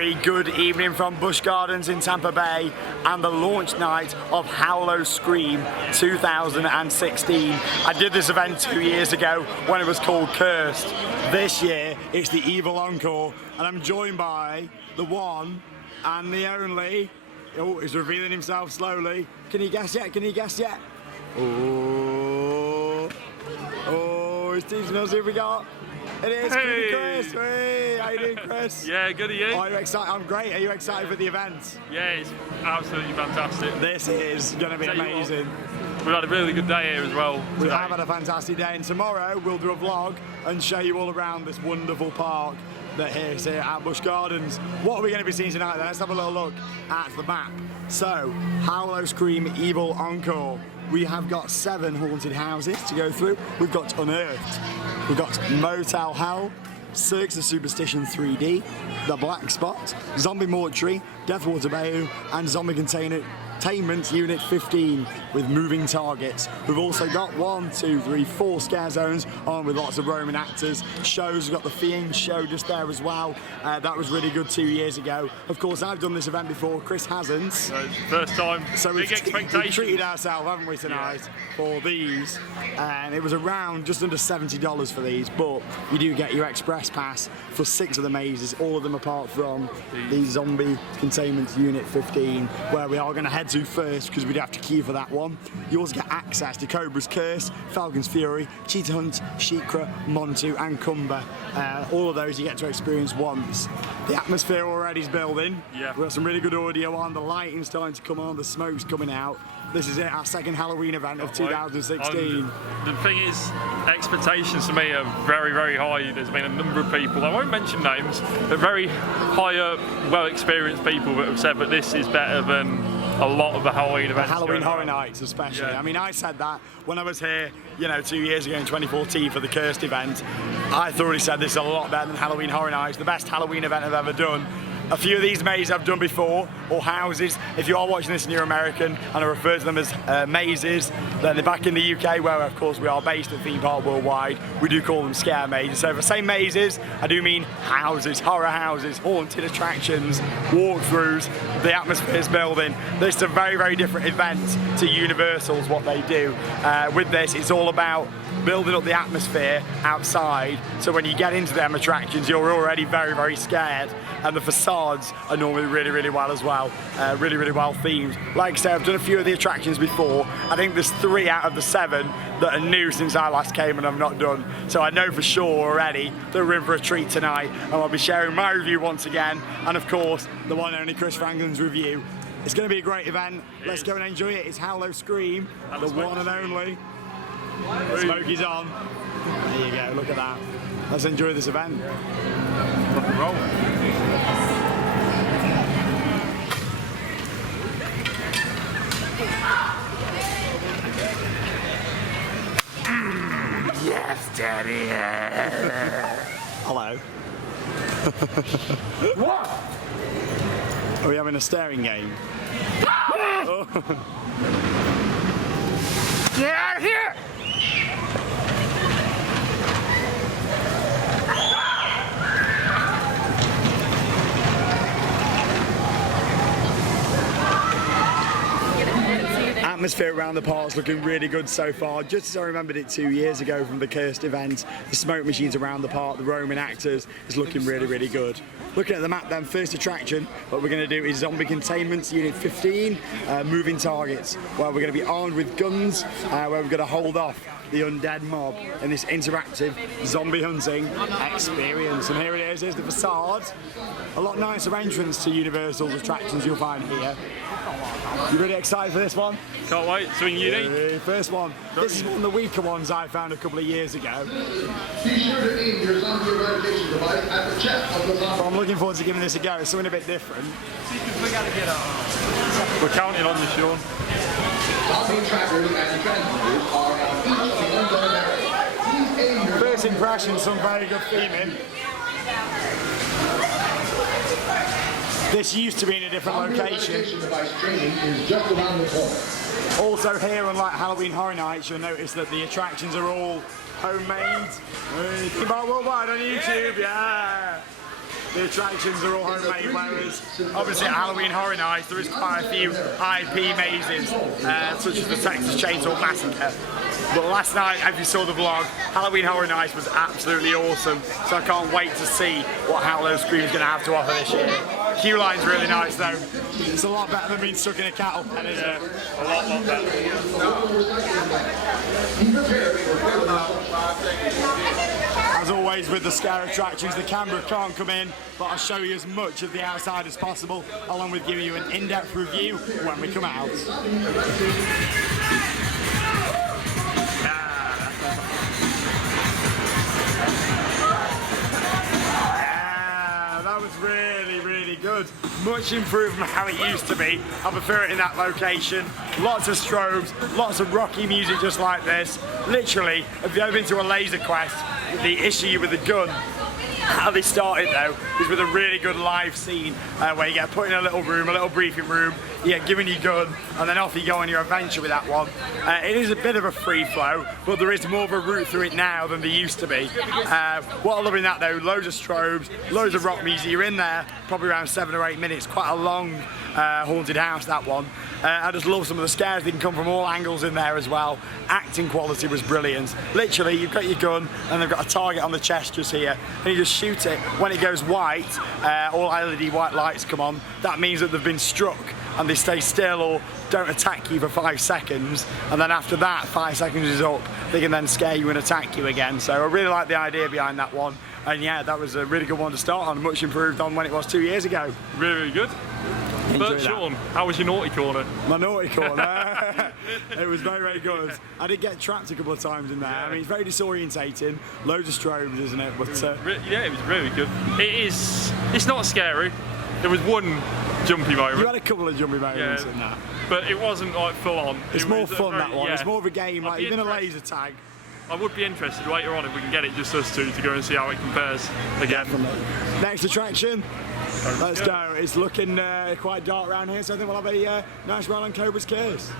very good evening from Busch Gardens in Tampa Bay and the launch night of Howl-O-Scream 2016. I did this event 2 years ago when it was called Cursed. This year it's the Evil Encore and I'm joined by the one and the only. Oh, he's revealing himself slowly. Can you guess yet? Can you guess yet? Oh, he's teasing us. Who we got? It is Chris. Hey, how you doing, Chris? Yeah, good. Are you? Are you excited? I'm great. Are you excited for the event? Yeah, it's absolutely fantastic. This is going to be amazing. We've had a really good day here as well today. We have had a fantastic day, and tomorrow we'll do a vlog and show you all around this wonderful park that is here at Busch Gardens. What are we going to be seeing tonight then? Let's have a little look at the map. So, Howl-O-Scream Evil Encore. We have got 7 haunted houses to go through. We've got Unearthed, we've got Motel Hell, Circus of Superstition 3D, The Black Spot, Zombie Mortuary, Death Water Bayou, and Zombie Containment Unit 15 with moving targets. We've also got 4 scare zones on with lots of Roman actors. Shows, we've got the Fiend show just there as well. That was really good 2 years ago. Of course, I've done this event before, Chris hasn't. First time, so big expectations. We've treated ourselves, haven't we, tonight for these. And it was around just under $70 for these, but you do get your express pass for 6 of the mazes, all of them apart from the Zombie Containment Unit 15, where we are going to head to first because we'd have to queue for that one. You also get access to Cobra's Curse, Falcon's Fury, Cheetah Hunt, Shikra, Montu and Cumber. All of those you get to experience once. The atmosphere already is building. Yeah. We've got some really good audio on, the lighting's starting to come on, the smoke's coming out. This is it, our second Halloween event of 2016. The thing is, expectations for me are very, very high. There's been a number of people, I won't mention names, but very higher, well-experienced people that have said that this is better than a lot of the Halloween events. Halloween Horror Nights especially. Yeah. I mean, I said that when I was here, 2 years ago in 2014 for the Cursed event. I thoroughly said this is a lot better than Halloween Horror Nights, the best Halloween event I've ever done. A few of these mazes I've done before, or houses. If you are watching this and you're American, and I refer to them as mazes, then they're back in the UK, where of course we are based at Theme Park Worldwide. We do call them scare mazes. So if I say mazes, I do mean houses, horror houses, haunted attractions, walkthroughs, the atmosphere's building. This is a very, very different event to Universal's what they do. With this, it's all about building up the atmosphere outside, so when you get into them attractions, you're already very, very scared. And the facades are normally really, really well as well. Really, really well themed. Like I said, I've done a few of the attractions before. I think there's 3 out of the 7 that are new since I last came and I've not done. So I know for sure already that we're in for a treat tonight. And I'll be sharing my review once again. And of course, the one and only Chris Franklin's review. It's going to be a great event. Let's go and enjoy it. It's Howl-O-Scream, the one and only. Smokey's on. There you go, look at that. Let's enjoy this event. Rock and roll. Yes, Daddy. Hello. What? Are we having a staring game? Oh. Get out of here! Atmosphere around the park's looking really good so far. Just as I remembered it 2 years ago from the Cursed event, the smoke machines around the park, the Roman actors, is looking really, really good. Looking at the map then, first attraction, what we're going to do is Zombie Containment Unit 15, moving targets, where we're going to be armed with guns, where we're going to hold off the undead mob in this interactive zombie hunting experience. And here it is, here's the facade. A lot nicer entrance to Universal's attractions you'll find here. You really excited for this one? Can't wait, something unique. First one. This is one of the weaker ones I found a couple of years ago. Be sure to aim your zombie eradication device at the chest of the zombie. So I'm looking forward to giving this a go. It's something a bit different. We're counting on you, Sean. Zombie trackers and transmitters are on each of the undead. Please aim your First impression, some very good theming. This used to be in a different location. device training is just around the corner. Also here, unlike Halloween Horror Nights, you'll notice that the attractions are all homemade. Theme Park Worldwide on YouTube, yeah! The attractions are all homemade, whereas obviously at Halloween Horror Nights there is quite a few IP mazes, such as the Texas Chainsaw Massacre. But last night, if you saw the vlog, Halloween Horror Nights was absolutely awesome. So I can't wait to see what Howl-O-Scream is going to have to offer this year. Queue line's really nice though. It's a lot better than being stuck in a cattle pen, isn't it? A lot better. As always with the scare attractions, the camera can't come in, but I'll show you as much of the outside as possible, along with giving you an in-depth review when we come out. That was really good. Much improved from how it used to be. I prefer it in that location. Lots of strobes, lots of rocky music just like this. Literally, if you've ever been to a laser quest, the issue with the gun, how they started though, is with a really good live scene where you get put in a little room, a little briefing room, you get given your gun, and then off you go on your adventure with that one. It is a bit of a free flow, but there is more of a route through it now than there used to be. What I love in that though, loads of strobes, loads of rock music. You're in there probably around 7 or 8 minutes, quite a long haunted house, that one. I just love some of the scares. They can come from all angles in there as well. Acting quality was brilliant. Literally, you've got your gun and they've got a target on the chest just here, and you just shoot it. When it goes white, all LED white lights come on. That means that they've been struck, and they stay still or don't attack you for 5 seconds, and then after that 5 seconds is up, they can then scare you and attack you again. So I really like the idea behind that one, and yeah, that was a really good one to start on, much improved on when it was 2 years ago. Really good. But Sean, how was your naughty corner? My naughty corner? It was very good. I did get trapped a couple of times in there. I mean, it's very disorientating, loads of strobes, isn't it? But yeah, it was really good. It's not scary. There was one jumpy moment. You had a couple of jumpy moments in that. But it wasn't like full on. It's more fun, that one. Yeah. It's more of a game, like you've been a laser tag. I would be interested later on if we can get it just us two to go and see how it compares again. Definitely. Next attraction. Let's go. It's looking quite dark around here, so I think we'll have a nice ride on Cobra's Curse.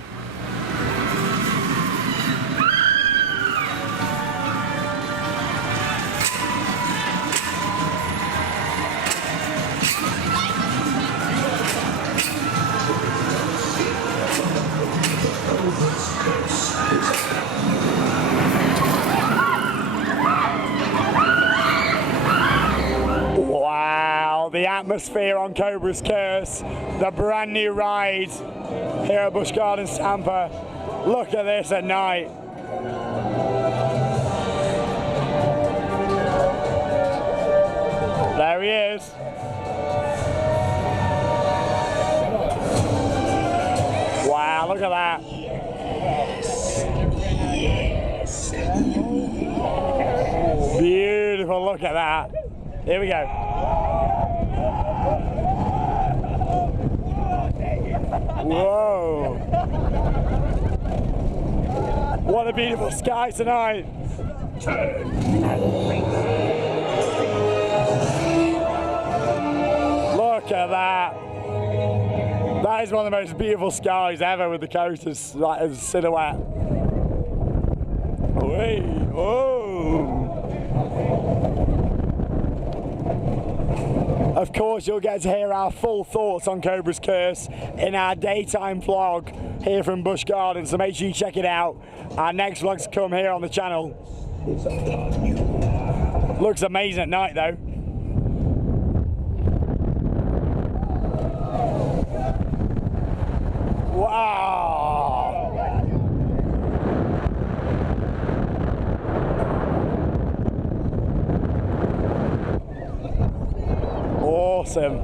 The atmosphere on Cobra's Curse, the brand new ride here at Busch Gardens, Tampa. Look at this at night. There he is. Wow, look at that. Beautiful, look at that. Here we go. Whoa! What a beautiful sky tonight! Look at that! That is one of the most beautiful skies ever, with the coast as a silhouette. Oh! Of course, you'll get to hear our full thoughts on Cobra's Curse in our daytime vlog here from Busch Gardens, so make sure you check it out. Our next vlog's come here on the channel. Looks amazing at night though. Wow! Awesome.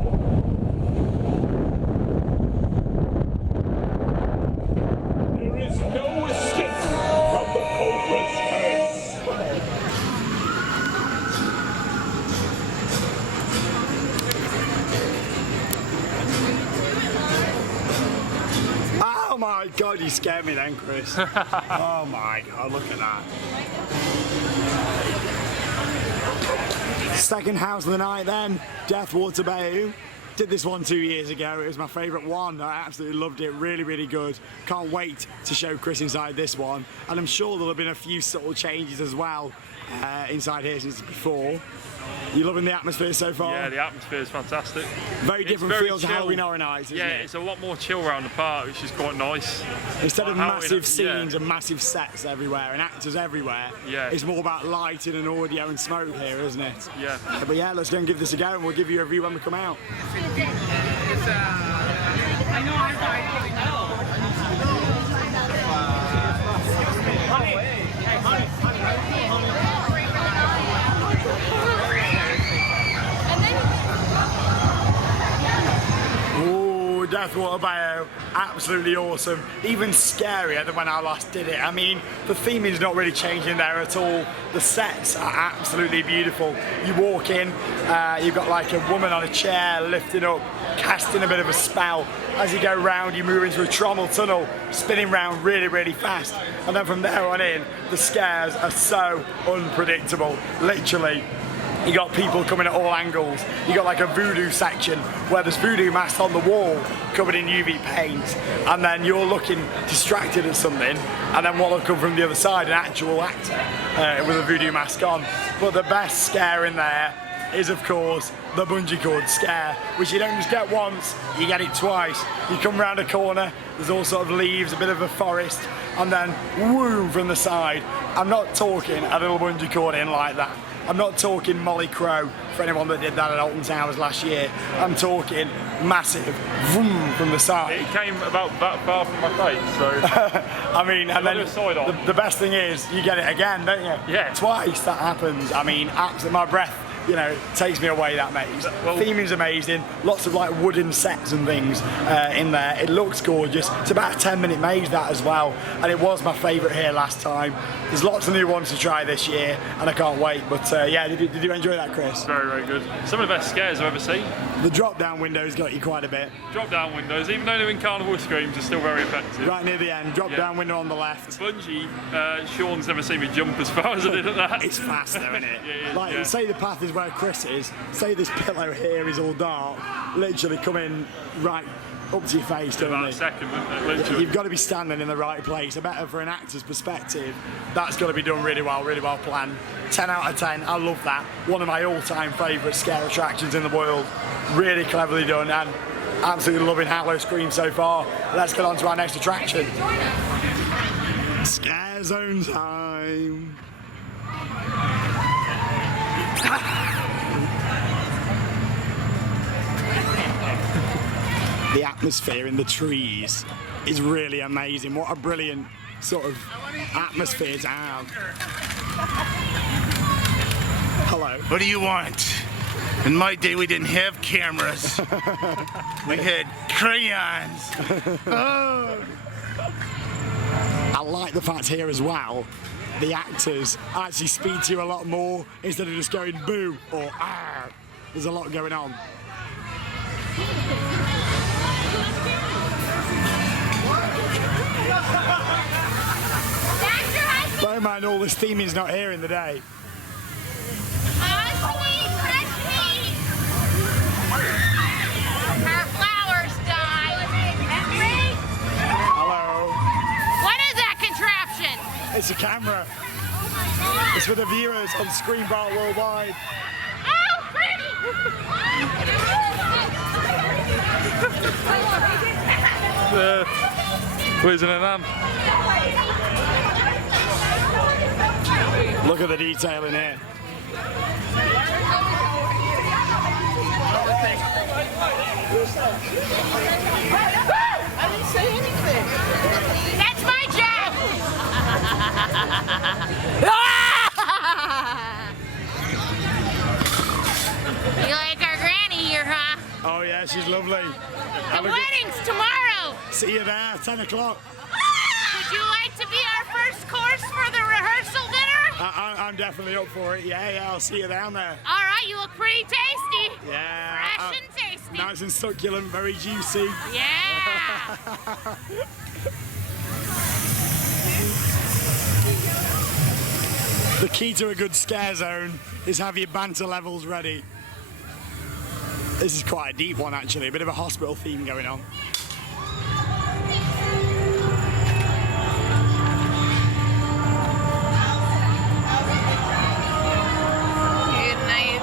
There is no escape from the Cobra's Curse. Oh my God, you scared me then, Chris. Oh my God, look at that. Second house of the night then, Death Water Bayou. Did this one 2 years ago. It was my favourite one. I absolutely loved it. Really good. Can't wait to show Chris inside this one. And I'm sure there'll have been a few subtle changes as well inside here since before. You loving the atmosphere so far? Yeah, the atmosphere is fantastic. Very different very feel to chill. Halloween Horror Nights, isn't Yeah, it? it's a lot more chill around the park, which is quite nice. Instead of Halloween, massive scenes yeah. and massive sets everywhere and actors everywhere, Yeah. it's more about lighting and audio and smoke here, isn't it? Yeah. But yeah, let's go and give this a go and we'll give you a review when we come out. Ooh, Death Water Bio, absolutely awesome. Even scarier than when I last did it. I mean, the theming is not really changing there at all. The sets are absolutely beautiful. You walk in, you've got like a woman on a chair lifting up, casting a bit of a spell. As you go round, you move into a trommel tunnel, spinning round really, really fast. And then from there on in, the scares are so unpredictable. Literally, you got people coming at all angles. You got like a voodoo section where there's voodoo masks on the wall covered in UV paint, and then you're looking distracted at something, and then what will come from the other side, an actual actor with a voodoo mask on. But the best scare in there is, of course, the bungee cord scare, which you don't just get once, you get it twice. You come round a corner, there's all sort of leaves, a bit of a forest, and then woo from the side. I'm not talking a little bungee cord in like that. I'm not talking Molly Crow for anyone that did that at Alton Towers last year. I'm talking massive vroom from the side. It came about that far from my face, so... I mean, and then side on. the best thing is you get it again, don't you? Yeah. Twice that happens. I mean, absolutely, my breath, you know, takes me away, that maze. Well, Theming's amazing. Lots of like wooden sets and things in there. It looks gorgeous. It's about a 10-minute maze, that as well. And it was my favourite here last time. There's lots of new ones to try this year, and I can't wait. But yeah, did you enjoy that, Chris? Very, very good. Some of the best scares I've ever seen. The drop-down windows got you quite a bit. Drop-down windows, even though they're in carnival screams, are still very effective. Right near the end, drop-down window on the left. Bungee, Sean's never seen me jump as far as I did at that. It's fast though, isn't it? Yeah, it is, like, yeah. say the path is where Chris is, say this pillow here is all dark, literally come in right up to your face, don't About they? a second, wouldn't it? Literally. You've got to be standing in the right place. I bet for an actor's perspective, that's got to be done really well planned. 10 out of 10, I love that. One of my all-time favourite scare attractions in the world. Really cleverly done, and absolutely loving Howl-O-Scream so far. Let's get on to our next attraction. Scare Zone time. The atmosphere in the trees is really amazing. What a brilliant sort of atmosphere to have. Hello. What do you want? In my day, we didn't have cameras. We had crayons. Oh. I like the fact here as well, the actors actually speak to you a lot more instead of just going boo or ah. There's a lot going on. Don't mind all this theming's not here in the day. Her flowers died. Hello. What is that contraption? It's a camera. It's for the viewers on Screen Bar Worldwide. Oh, pretty! Losing an arm. Look at the detail in here. I didn't say anything. That's my job. You like our granny here, huh? Oh yeah, she's lovely. The wedding's tomorrow. See you there, 10 o'clock. Would you like to be our first course for the rehearsal dinner? I'm definitely up for it. Yeah, I'll see you down there. All right, you look pretty tasty. Yeah. Fresh and tasty. Nice and succulent, very juicy. Yeah. The key to a good scare zone is have your banter levels ready. This is quite a deep one actually, a bit of a hospital theme going on. Good night.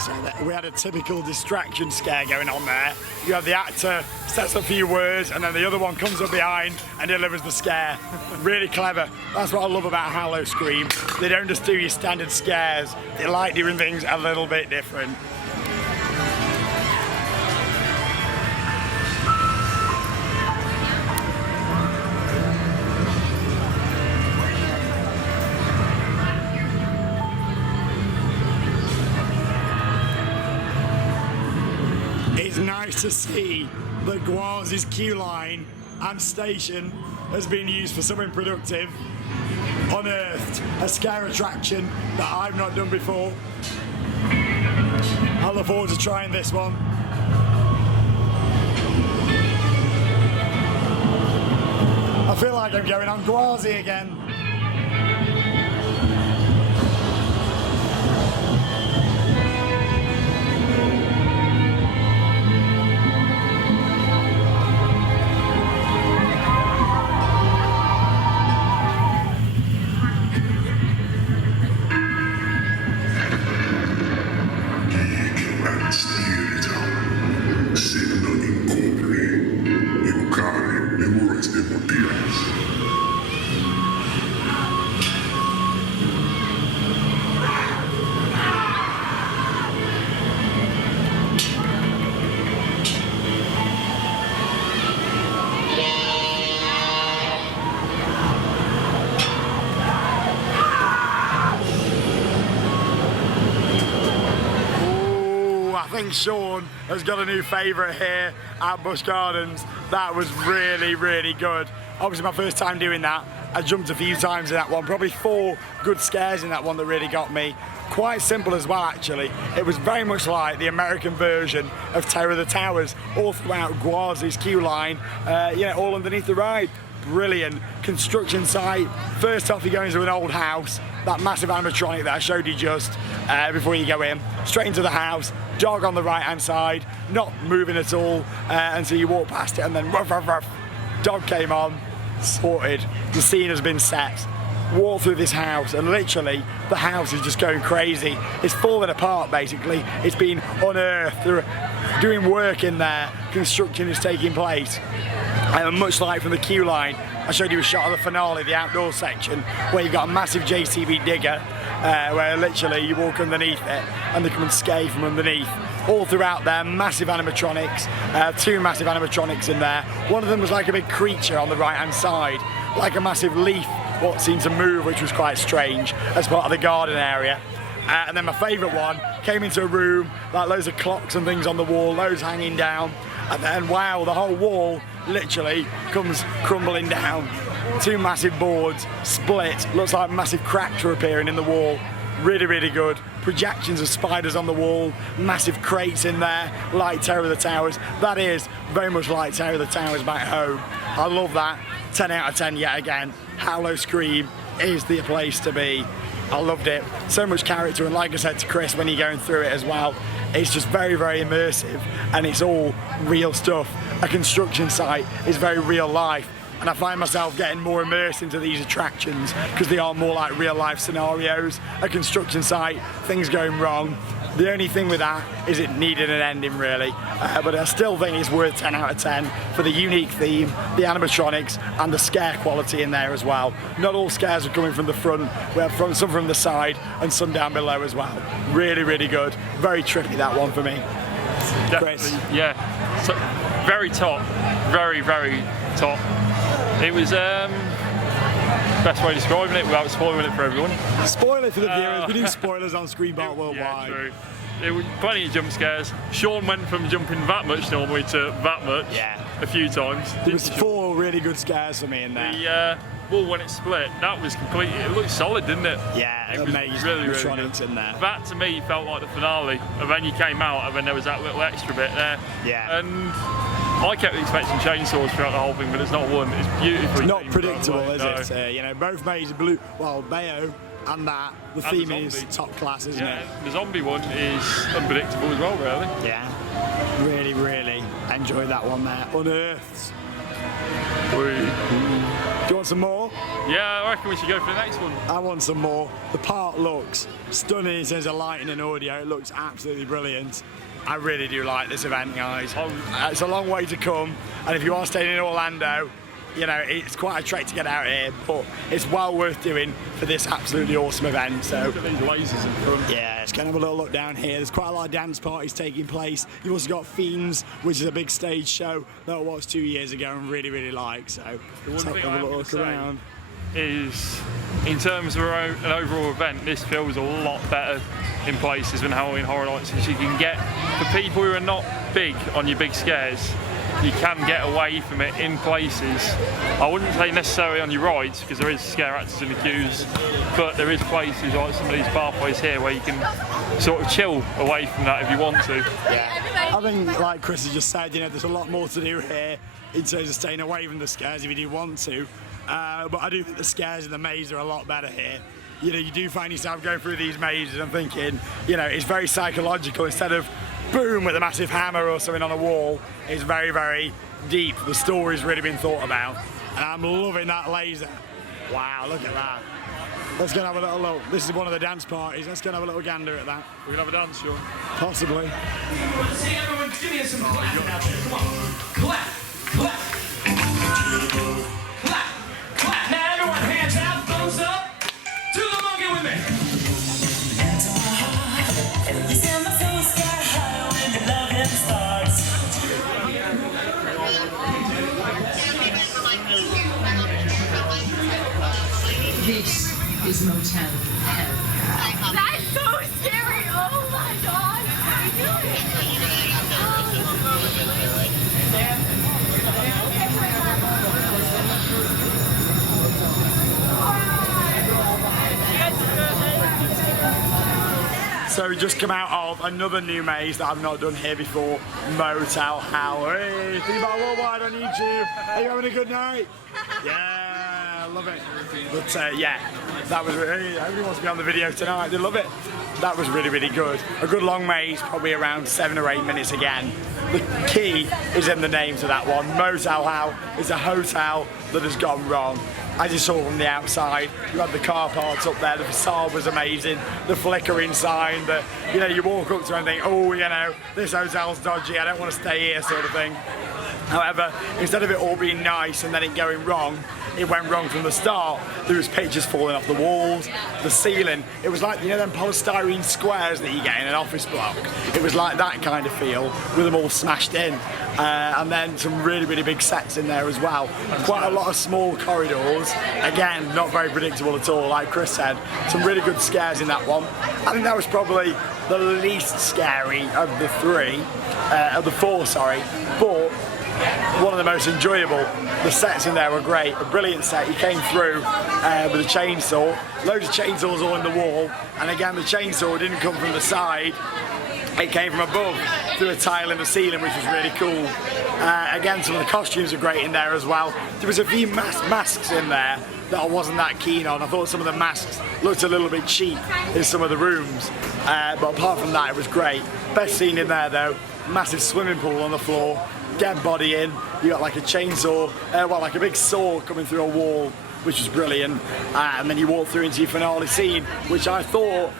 So we had a typical distraction scare going on there. You have the actor says a few words and then the other one comes up behind and delivers the scare. Really clever. That's what I love about Howl-O-Scream. They don't just do your standard scares. They like doing things a little bit different. It's nice to see that Gwazi's queue line and station has been used for something productive. Unearthed a scare attraction that I've not done before. I look forward to trying this one. I feel like I'm going on Gwazi again. I think Sean has got a new favourite here at Busch Gardens. That was really, really good. Obviously my first time doing that. I jumped a few times in that one, probably 4 good scares in that one that really got me. Quite simple as well actually. It was very much like the American version of Terror of the Towers, all throughout Gwazi's queue line, all underneath the ride. Brilliant construction site. First off you go into an old house, that massive animatronic that I showed you just before you go in. Straight into the house, dog on the right hand side, not moving at all until you walk past it and then ruff, ruff, ruff. Dog came on, sorted. The scene has been set. Walk through this house and literally the house is just going crazy. It's falling apart basically. It's been unearthed. They're doing work in there. Construction is taking place. Much like from the queue line, I showed you a shot of the finale, the outdoor section, where you've got a massive JCB digger, where literally you walk underneath it and they come and scare from underneath. All throughout there, massive animatronics, 2 massive animatronics in there. One of them was like a big creature on the right hand side, like a massive leaf, what seemed to move, which was quite strange, as part of the garden area. And then my favourite one came into a room, like loads of clocks and things on the wall, loads hanging down, and then wow, the whole wall literally comes crumbling down. 2 massive boards, split, looks like massive cracks are appearing in the wall. Really, really good. Projections of spiders on the wall, massive crates in there, like Terror of the Towers. That is very much like Terror of the Towers back home. I love that. 10 out of 10 yet again. Howl-O-Scream is the place to be. I loved it. So much character, and like I said to Chris when you're going through it as well, it's just very, very immersive and it's all real stuff. A construction site is very real life, and I find myself getting more immersed into these attractions because they are more like real life scenarios. A construction site, things going wrong. The only thing with that is it needed an ending really, but I still think it's worth 10 out of 10 for the unique theme, the animatronics and the scare quality in there as well. Not all scares are coming from the front, we have some from the side and some down below as well. Really, really good. Very trippy that one for me. Definitely, Chris? Yeah, so, very top, very, very top. It was best way of describing it without spoiling it for everyone. Spoil it for the viewers. We do spoilers on Screenbot Worldwide. Yeah, true. It was plenty of jump scares. Sean went from jumping that much normally to that much a few times. There was 4 really good scares for me in there. The wall when it split, that was completely, it looked solid, didn't it? Yeah, it was amazing really, really animatronics good. in there. That to me felt like the finale, and then you came out and then there was that little extra bit there. Yeah. And I kept expecting chainsaws throughout the whole thing, but there's not one. It's beautifully Not themed, predictable, by the way. is it? Both made blue. Well, Bayo and that. The And the theme is zombie. top class, isn't Yeah, it? the zombie one is unpredictable as well, really. Yeah. Really, really enjoyed that one there. Unearthed. We Do you want some more? Yeah, I reckon we should go for the next one. I want some more. The park looks stunning in terms of lighting and audio. It looks absolutely brilliant. I really do like this event, guys. It's a long way to come, and if you are staying in Orlando, you know, it's quite a trek to get out here, but it's well worth doing for this absolutely awesome event. So look at these lasers in front. yeah, let's go and have a little look down here. There's quite a lot of dance parties taking place. You've also got Fiends, which is a big stage show that I watched 2 years ago and really like. So let's have a little look around. Is in terms of an overall event, this feels a lot better in places than Halloween Horror Nights, because you can get, for people who are not big on your big scares, you can get away from it in places. I wouldn't say necessarily on your rides, because there is scare actors in the queues, but there is places like some of these pathways here where you can sort of chill away from that if you want to. Yeah. I think, like Chris has just said, you know, there's a lot more to do here in terms of staying away from the scares if you do want to. But I do think the scares in the maze are a lot better here. You know, you do find yourself going through these mazes and thinking, you know, it's very psychological. Instead of boom with a massive hammer or something on a wall, it's very deep. The story's really been thought about. And I'm loving that laser. Wow, look at that. Let's go and have a little look. This is one of the dance parties. Let's go and have a little gander at that. We're gonna have a dance, Sean. Possibly. See everyone, give me some clapping out there. Come on. Clap, clap. Clap, clap. Now everyone, hands out, thumbs up. To the monkey with me. This is Motel Hell. That's so scary. Oh my God. So we just come out of another new maze that I've not done here before, Motel Howl. Hey, think about Worldwide on YouTube. Are you having a good night? Yeah, I love it. But yeah, that was really, everybody wants to be on the video tonight. They love it. That was really good. A good long maze, probably around 7 or 8 minutes again. The key is in the name to that one. Motel Howl is a hotel that has gone wrong. As you saw from the outside, you had the car parks up there, the facade was amazing, the flickering sign, you know, you walk up to it and think, oh, you know, this hotel's dodgy, I don't want to stay here, sort of thing. However, instead of it all being nice and then it going wrong, it went wrong from the start. There was pictures falling off the walls, the ceiling. It was like, you know, them polystyrene squares that you get in an office block. It was like that kind of feel, with them all smashed in. And then some really big sets in there as well. Quite a lot of small corridors. Again, not very predictable at all, like Chris said. Some really good scares in that one. I think that was probably the least scary of the four, but one of the most enjoyable. The sets in there were great. A brilliant set. You came through with a chainsaw, loads of chainsaws all in the wall, and again the chainsaw didn't come from the side, it came from above through a tile in the ceiling, which was really cool. Again, some of the costumes are great in there as well. There was a few masks in there that I wasn't that keen on. I thought some of the masks looked a little bit cheap in some of the rooms, but apart from that it was great. Best scene in there though, massive swimming pool on the floor, dead body in, you got like a chainsaw, like a big saw coming through a wall, which was brilliant, and then you walk through into your finale scene, which I thought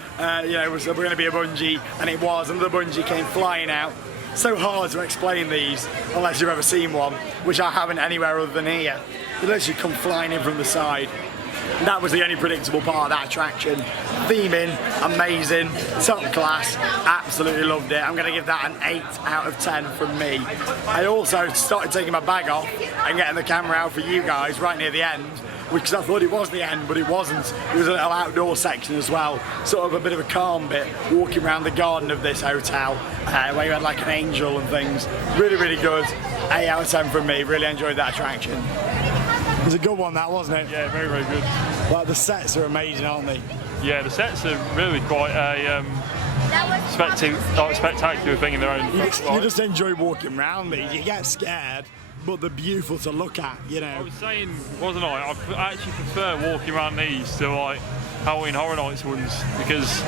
you know, was going to be a bungee, and it was. Another bungee came flying out. So hard to explain these unless you've ever seen one, which I haven't anywhere other than here. They literally come flying in from the side. That was the only predictable part of that attraction. Theming, amazing, top class, absolutely loved it. I'm going to give that an 8 out of 10 from me. I also started taking my bag off and getting the camera out for you guys right near the end, because I thought it was the end, but it wasn't. There was a little outdoor section as well, sort of a bit of a calm bit, walking around the garden of this hotel, where you had like an angel and things. Really good. 8 out of 10 from me. Really enjoyed that attraction. It was a good one, that, wasn't it? Yeah, very good. Like, the sets are amazing, aren't they? Yeah, the sets are really quite a spectacular thing in their own. You just enjoy walking around these. You get scared, but they're beautiful to look at, you know. I was saying, wasn't I actually prefer walking around these to like Halloween Horror Nights ones, because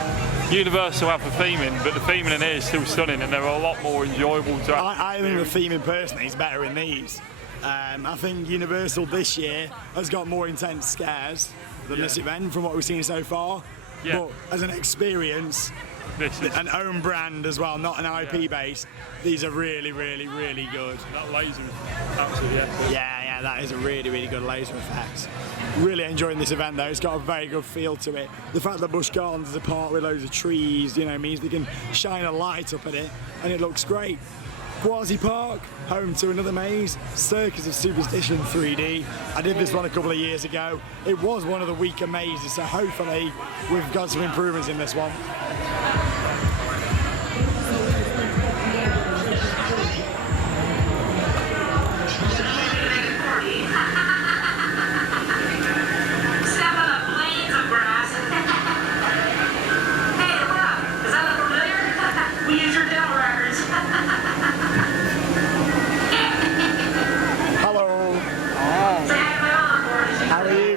Universal have the theming, but the theming in here is still stunning and they're a lot more enjoyable to. I think the theming personally is better in these. I think Universal this year has got more intense scares than this event from what we've seen so far. Yeah. But as an experience, This is an own brand as well, not an IP based, these are really, really, really good. that laser is absolutely epic. Yeah, that is a really, really good laser effect. Really enjoying this event though, it's got a very good feel to it. The fact that Busch Gardens is a park with loads of trees, you know, means they can shine a light up at it and it looks great. Quasi Park, home to another maze, Circus of Superstition 3D. I did this one a couple of years ago. It was one of the weaker mazes, so hopefully we've got some improvements in this one. Step on the blades of grass. Hey, look, does that look familiar? We use your dental records. Hello, Say hi to my Encore. how are you?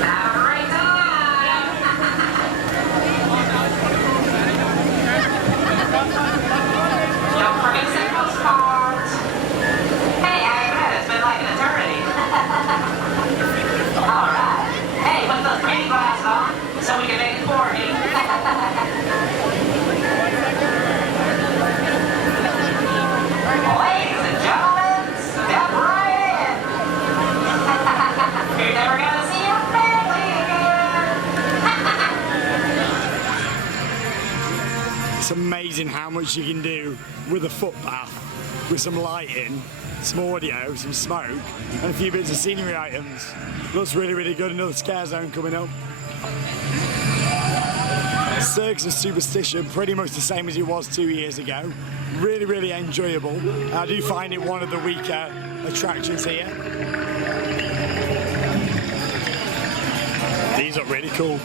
Have a great time. Don't forget to send postcards. Hey, how you been? It's been like an eternity. All right. Hey, put those pretty glasses on so we can make it for you. Ladies and gentlemen, step right in. You're never gonna see your family again. It's amazing how much you can do with a footpath, with some lighting, some audio, some smoke, and a few bits of scenery items. Looks really, really good. Another scare zone coming up. Circus of Superstition, pretty much the same as it was 2 years ago. Really, really enjoyable. I do find it one of the weaker attractions here. These are really cool.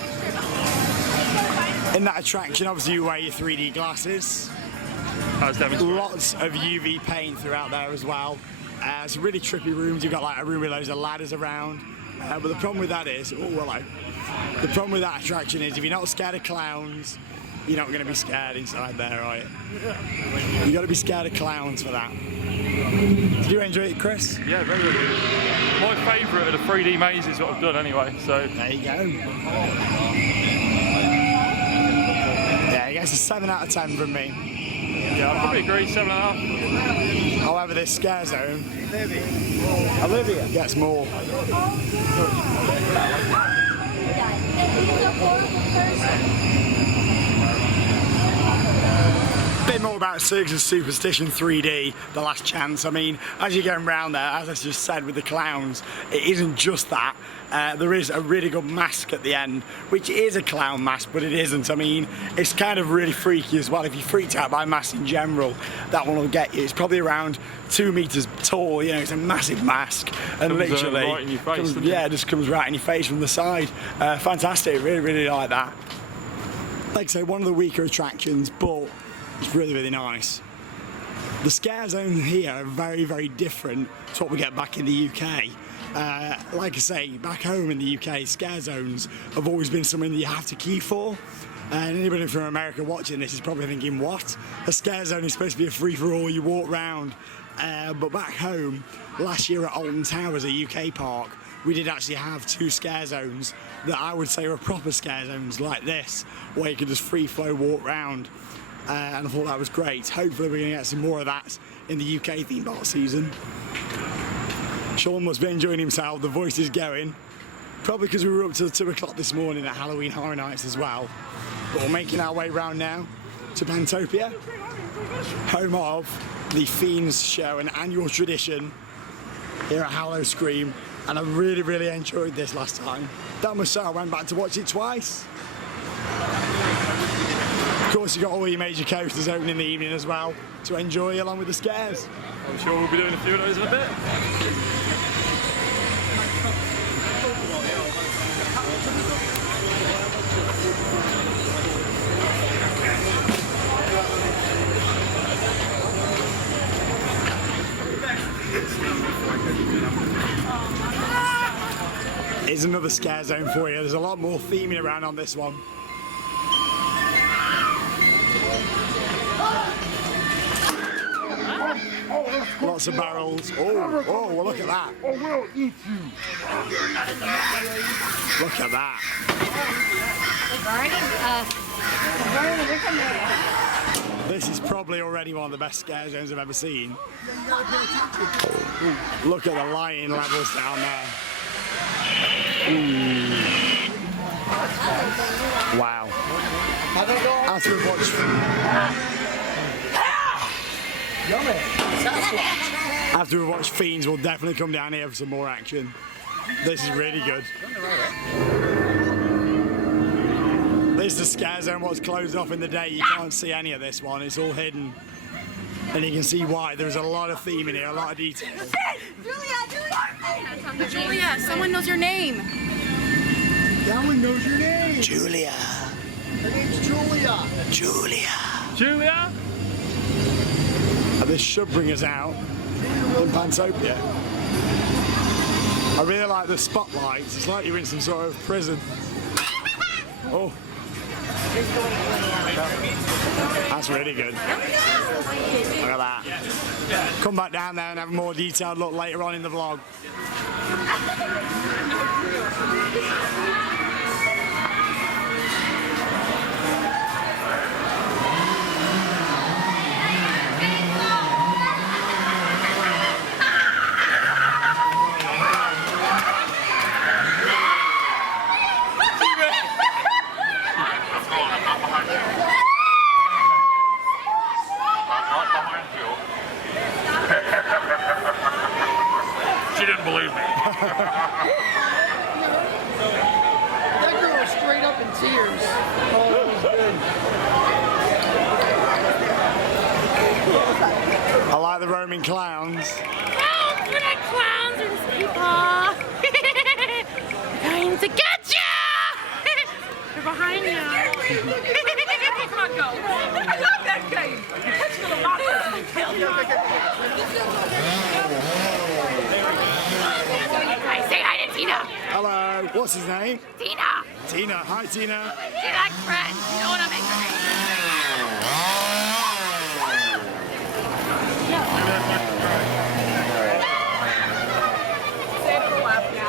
In that attraction, obviously you wear your 3D glasses. That's demonstrated. Lots of UV paint throughout there as well. Some really trippy rooms. You've got like a room with loads of ladders around. But the problem with that is, the problem with that attraction is if you're not scared of clowns, you're not going to be scared inside there, are you? You got to be scared of clowns for that. Did you enjoy it, Chris? Yeah, very, very good. My favourite of the 3D mazes what I've done anyway, so. There you go. Yeah, he gets a 7 out of 10 from me. Yeah, I'd probably agree, 7.5. However, this scare zone, Olivia gets more. Bit more about Circus of Superstition 3D, The Last Chance. I mean, as you're going around there, as I just said with the clowns, it isn't just that. There is a really good mask at the end, which is a clown mask, but it isn't. I mean, it's kind of really freaky as well. If you're freaked out by masks in general, that one will get you. It's probably around 2 meters tall, you know, it's a massive mask. And Comes, literally, right in your face, doesn't it? yeah, it just comes right in your face from the side. Fantastic, really, really like that. Like I say, one of the weaker attractions, but it's really, really nice. The scare zones here are very, very different to what we get back in the UK. Like I say, back home in the UK, scare zones have always been something that you have to queue for. And anybody from America watching this is probably thinking, what? A scare zone is supposed to be a free-for-all, you walk round. But back home, last year at Alton Towers, a UK park, we did actually have 2 scare zones that I would say were proper scare zones like this, where you could just free-flow walk round. And I thought that was great. Hopefully we're going to get some more of that in the UK theme park season. Sean must be enjoying himself, the voice is going. Probably because we were up till 2 o'clock this morning at Halloween Horror Nights as well. But we're making our way round now to Pantopia, home of the Fiends show, an annual tradition here at Howl-O-Scream. And I really, really enjoyed this last time. That much so I went back to watch it twice. Of course, you've got all your major coasters open in the evening as well to enjoy along with the scares. I'm sure we'll be doing a few of those in a bit. Here's another scare zone for you. There's a lot more theming around on this one. Lots of barrels. Oh, well, look at that. Or we'll eat you. Look at that. This is probably already one of the best scare zones I've ever seen. Look at the lighting levels down there. Ooh. Wow. After we've watched Fiends, we'll definitely come down here for some more action. This is really good. This is the scare zone, what's closed off in the day. You can't see any of this one, it's all hidden. And you can see why. There's a lot of theme in here, a lot of detail. Julia, someone knows your name. That one knows your name. Julia. Her name's Julia. Julia? And this should bring us out in Pantopia. I really like the spotlights. It's like you're in some sort of prison. Oh. That's really good. Look at that. Come back down there and have a more detailed look later on in the vlog. She didn't believe me. That girl was straight up in tears. Oh, that was good. I like the roaming clowns. Clowns, we're not clowns, we're just people. Trying to get you! They're behind you. Come on, go. I love that game. You touched the lobster and killed you. Hi, say hi to Tina. Hello, what's his name? Tina. Tina. Hi, Tina. She likes friends. You don't want to make her name. Say it for a laugh now.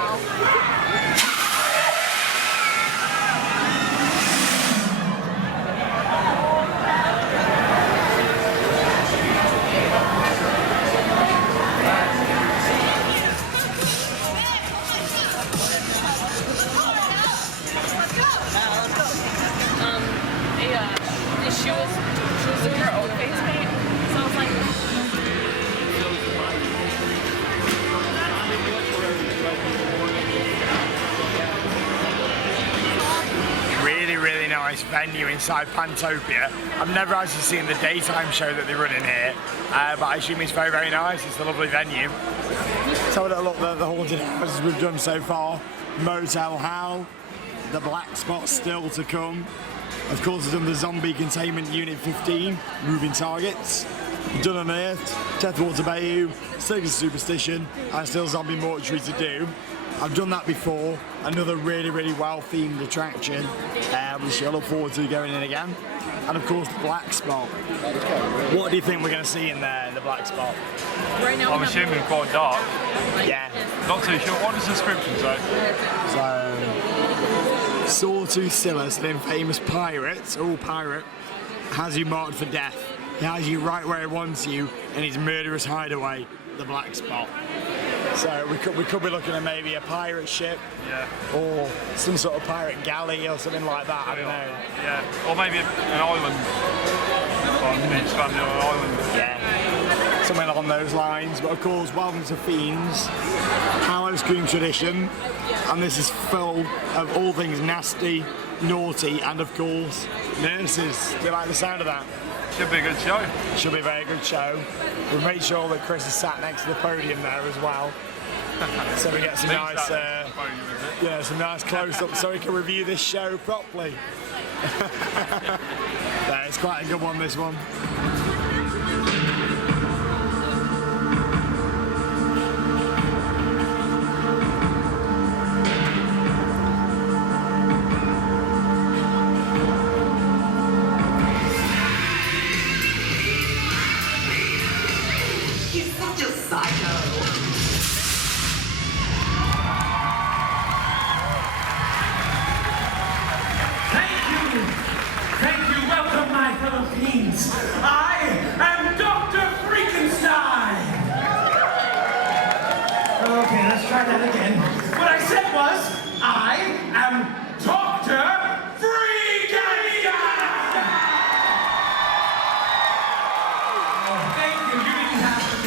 She was in her own face paint, so I was like, Really nice venue inside Pantopia. I've never actually seen the daytime show that they run in here, but I assume it's very nice. It's a lovely venue. Let's have a little look at the haunted houses we've done so far. Motel Howl, the Black Spot still to come. Of course, we've done the Zombie Containment Unit 15, Moving Targets. We've done Unearthed, Death Water Bayou, Circus Superstition, and still Zombie Mortuary to do. I've done that before. Another really well-themed attraction, which I look forward to going in again. And of course, the Black Spot. What do you think we're going to see in there, in the Black Spot? right now. I'm assuming quite dark. Yeah. Not too sure. What does the description say? So, Sawtooth Silas, an infamous pirate, pirate, has you marked for death. He has you right where he wants you in his murderous hideaway, the Black Spot. So we could be looking at maybe a pirate ship, or some sort of pirate galley or something like that. I don't know. Yeah, or maybe an island. Like an expanded island. Yeah, something along those lines. But of course, welcome to Fiends, Howl-O-Scream tradition, and this is full of all things nasty, naughty, and of course, nurses. Do you like the sound of that? Should be a good show. Should be a very good show. We'll make sure that Chris is sat next to the podium there as well, so we get some nice, some nice close-ups, so we can review this show properly. Yeah, it's quite a good one, this one. means. I am Dr. Freakenstein! Okay, let's try that again. What I said was, I am Dr. Freakenstein! Oh, thank you, you didn't have to.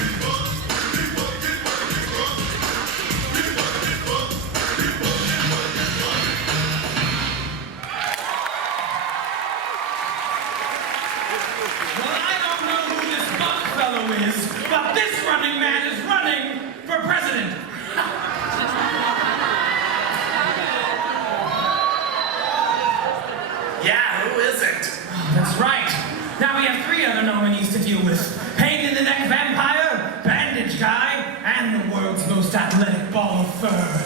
But this running man is running for president. Yeah, who is it? That's right. Now we have 3 other nominees to deal with. Pain in the neck vampire, bandage guy, and the world's most athletic ball of fur.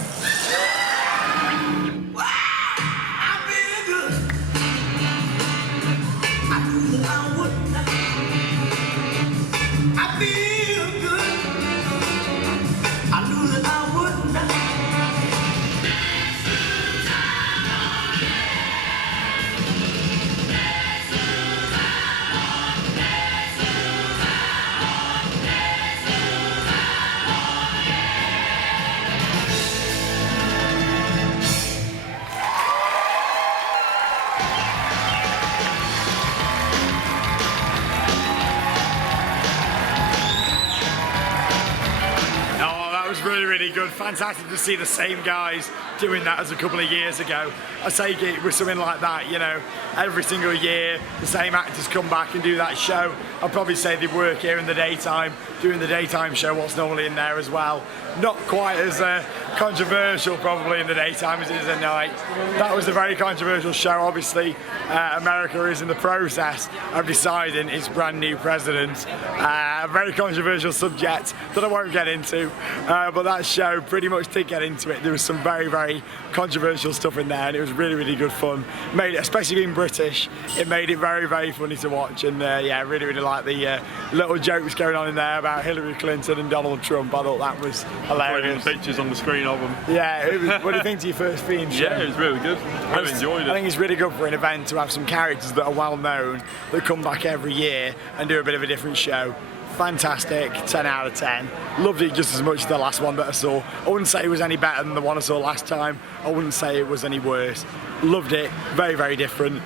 Really good. Fantastic to see the same guys doing that as a couple of years ago. I say it with something like that, you know, every single year the same actors come back and do that show. I'd probably say they work here in the daytime, doing the daytime show, what's normally in there as well. Not quite as controversial probably in the daytime as it is at night. That was a very controversial show. Obviously America is in the process of deciding its brand new president. A very controversial subject that I won't get into, but that show pretty much did get into it. There was some very, very controversial stuff in there and it was really, really good fun. Made it, especially being British, it made it very, very funny to watch, and yeah, really, really like the little jokes going on in there about Hillary Clinton and Donald Trump. I thought that was hilarious. Pictures on the screen of them. Yeah, what do you think to your first theme show? Yeah, it was really good. I really enjoyed it. I think it's really good for an event to have some characters that are well known that come back every year and do a bit of a different show. Fantastic, 10 out of 10. Loved it just as much as the last one that I saw. I wouldn't say it was any better than the one I saw last time. I wouldn't say it was any worse. Loved it, very, very different.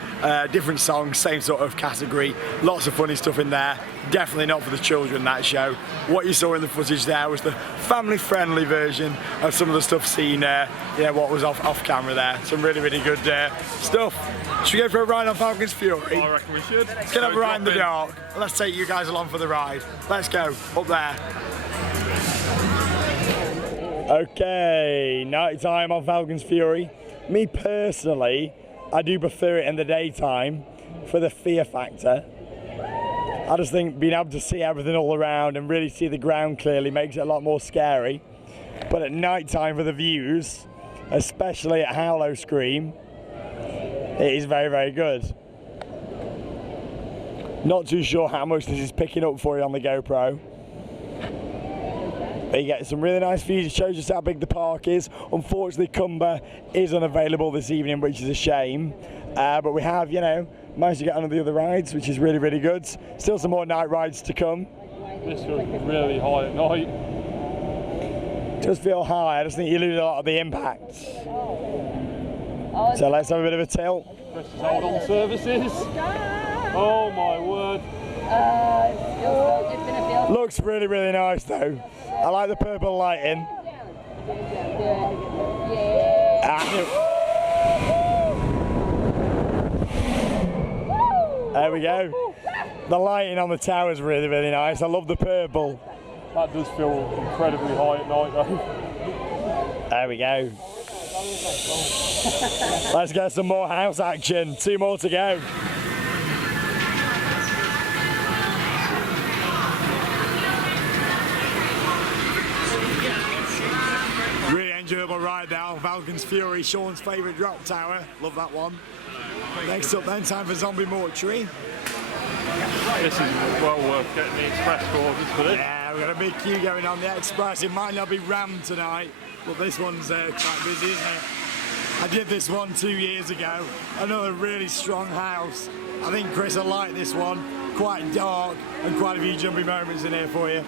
Different songs, same sort of category. Lots of funny stuff in there. Definitely not for the children, that show. What you saw in the footage there was the family-friendly version of some of the stuff seen, what was off camera there. Some really, really good stuff. Should we go for a ride on Falcon's Fury? I reckon we should. Let's get up a ride in the dark. Let's take you guys along for the ride. Let's go, up there. Okay, night time on Falcon's Fury. Me personally, I do prefer it in the daytime for the fear factor. I just think being able to see everything all around and really see the ground clearly makes it a lot more scary. But at night time for the views, especially at Howl-O-Scream, it is very, very good. Not too sure how much this is picking up for you on the GoPro. But you get some really nice views. It shows just how big the park is. Unfortunately, Cumber is unavailable this evening, which is a shame. But we have, managed to get on the other rides, which is really, really good. Still some more night rides to come. This was really high at night. Does feel high. I just think you lose a lot of the impact. So let's have a bit of a tilt. Chris is hold on services. Oh my word. Looks really, really nice though. I like the purple lighting. There we go. The lighting on the tower is really, really nice. I love the purple. That does feel incredibly high at night though. There we go. Let's get some more house action. 2 more to go. Really enjoyable ride there on Falcon's Fury, Sean's favourite drop tower. Love that one. Next up then, time for Zombie Mortuary. This is well worth getting the express for this. Yeah, we've got a big queue going on the express. It might not be rammed tonight, but this one's quite busy, isn't it? I did this one 2 years ago. Another really strong house. I think Chris will like this one. Quite dark and quite a few jumpy moments in here for you.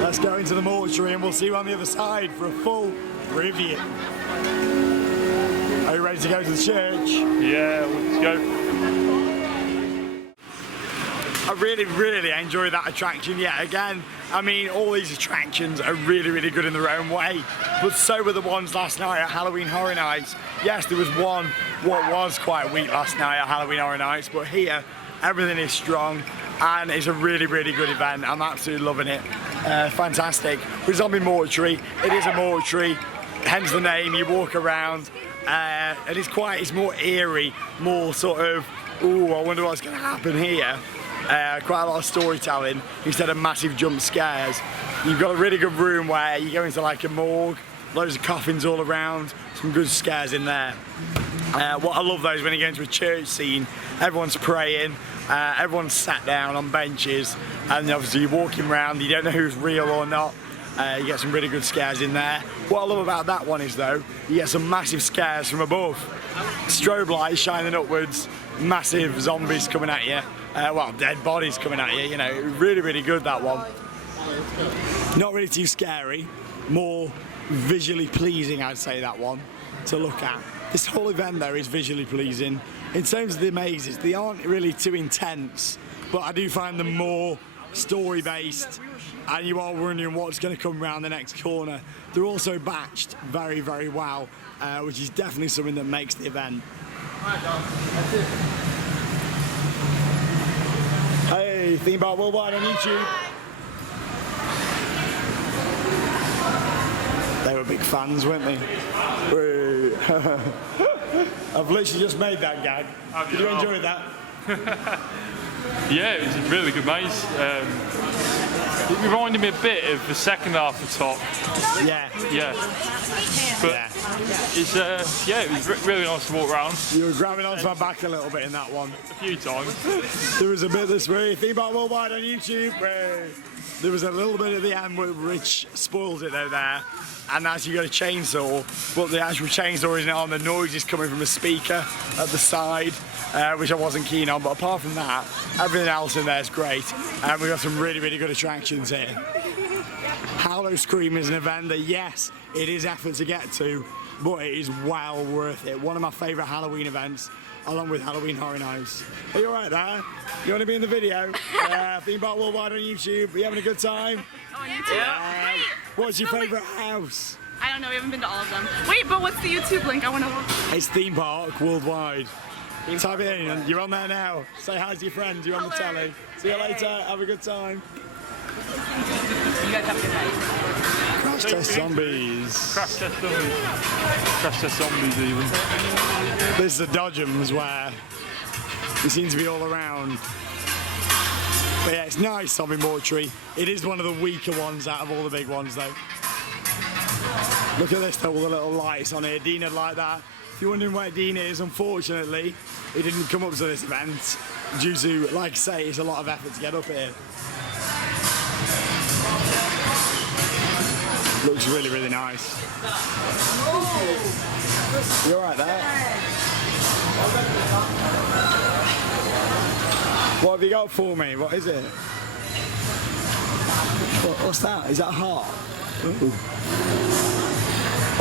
Let's go into the mortuary and we'll see you on the other side for a full review. Are you ready to go to the church? Yeah, let's go. I really enjoyed that attraction yet again. I mean, all these attractions are really good in their own way, but so were the ones last night at Halloween Horror Nights. Yes, there was one what was quite weak last night at Halloween Horror Nights, but here everything is strong and it's a really good event. I'm absolutely loving it. Fantastic. With Zombie Mortuary, it is a mortuary, hence the name. You walk around and it's more eerie, more sort of, ooh, I wonder what's going to happen here. Quite a lot of storytelling instead of massive jump scares. You've got a really good room where you go into like a morgue, loads of coffins all around, some good scares in there. What I love though is when you go into a church scene, everyone's praying, everyone's sat down on benches, and obviously you're walking around, you don't know who's real or not. You get some really good scares in there. What I love about that one is though, you get some massive scares from above. Strobe lights shining upwards, massive zombies coming at you. Well, dead bodies coming at you, you know, really good that one. Not really too scary, more visually pleasing I'd say that one to look at. This whole event though is visually pleasing. In terms of the mazes, they aren't really too intense, but I do find them more story based and you are wondering what's going to come around the next corner. They're also batched very well, which is definitely something that makes the event. Alright, Dom, that's it. Hey, Theme Park Worldwide on YouTube. They were big fans, weren't they? I've literally just made that gag. Did you enjoy that? Yeah, it was a really good maze. It reminded me a bit of the second half of Top. Yeah. But it's it was really nice to walk around. You were grabbing onto my back a little bit in that one. A few times. There was a bit this way. Theme Park Worldwide on YouTube. There was a little bit at the end where Rich spoils it though there. And actually got a chainsaw, but the actual chainsaw isn't on. The noise is coming from a speaker at the side, which I wasn't keen on. But apart from that, everything else in there is great. And we've got some really good attractions here. Howl-O-Scream is an event that, yes, it is effort to get to, but it is well worth it. One of my favourite Halloween events, along with Halloween Horror Nights. Are you alright there? You want to be in the video? Theme Park Worldwide on YouTube. Are you having a good time? On YouTube? Yeah. What's your favourite house? I don't know, we haven't been to all of them. Wait, but what's the YouTube link? I want to look. It's Theme Park Worldwide. Type it in, you're on there now. Say hi to your friends, you're on the telly. See you later, have a good time. You guys have a good night. Crash Test Zombies. Crash Test Zombies. Crash Test Zombies even. This is the Dodgems where it seems to be all around. But yeah, it's nice, Zombie Mortuary. It is one of the weaker ones out of all the big ones though. Look at this though, all the little lights on here. Dean would like that. If you're wondering where Dean is, unfortunately, he didn't come up to this event due to, like I say, it's a lot of effort to get up here. Looks really nice. You alright there? What have you got for me? What is it? What's that? Is that a heart? Ooh.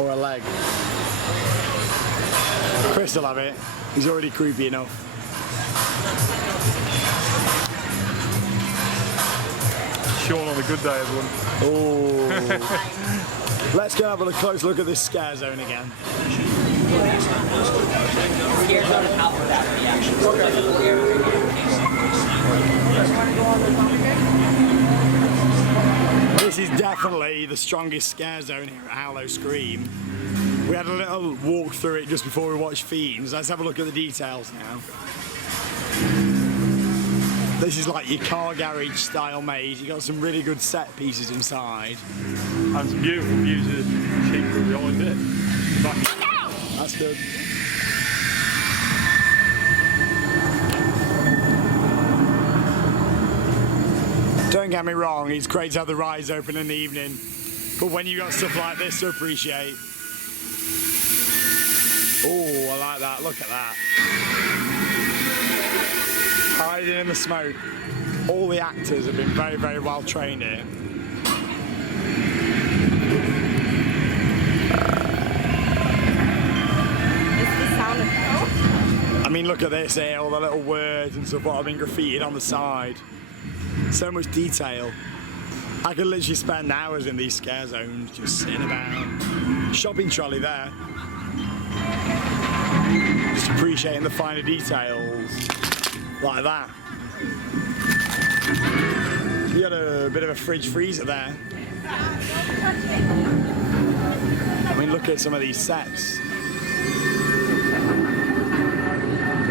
Or a leg? Chris will have it. He's already creepy enough. Sean on a good day, everyone. Oh. Let's go have a close look at this scare zone again. Scare zone is out for that reaction. This is definitely the strongest scare zone here at Howl-O-Scream. We had a little walk through it just before we watched Fiends. Let's have a look at the details now. This is like your car garage style maze. You got some really good set pieces inside. And some beautiful views of sheep behind it. That's good. Don't get me wrong, it's great to have the rides open in the evening, but when you got stuff like this to appreciate, Oh, I like that. Look at that. Hiding in the smoke. All the actors have been very, very well trained here. I mean, look at this here, all the little words and stuff that have been graffitied on the side. So much detail. I could literally spend hours in these scare zones just sitting about. Shopping trolley there. Just appreciating the finer details like that. You got a bit of a fridge freezer there. I mean, look at some of these sets.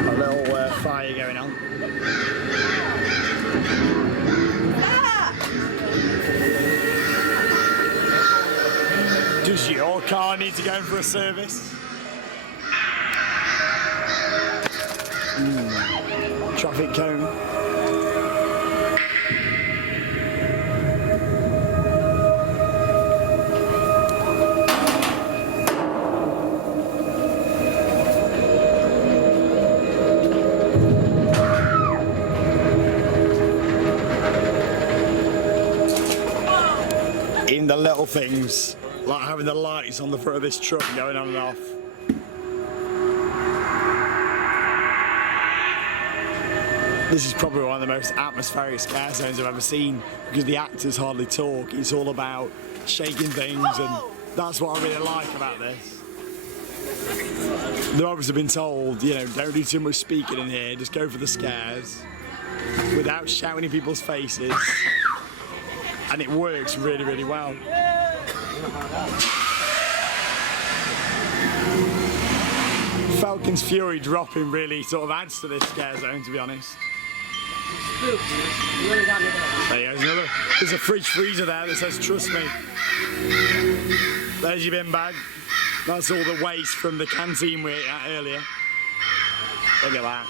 A little fire going on. Does your car need to go in for a service? Traffic cone. In the little things, like having the lights on the front of this truck going on and off. This is probably one of the most atmospheric scare zones I've ever seen because the actors hardly talk. It's all about shaking things, and that's what I really like about this. They've obviously been told, you know, don't do too much speaking in here, just go for the scares without shouting in people's faces. And it works really, really well. Falcon's Fury dropping really sort of adds to this scare zone, to be honest. There goes another. There's a fridge freezer there that says trust me. There's your bin bag. That's all the waste from the canteen we ate at earlier. Look at that.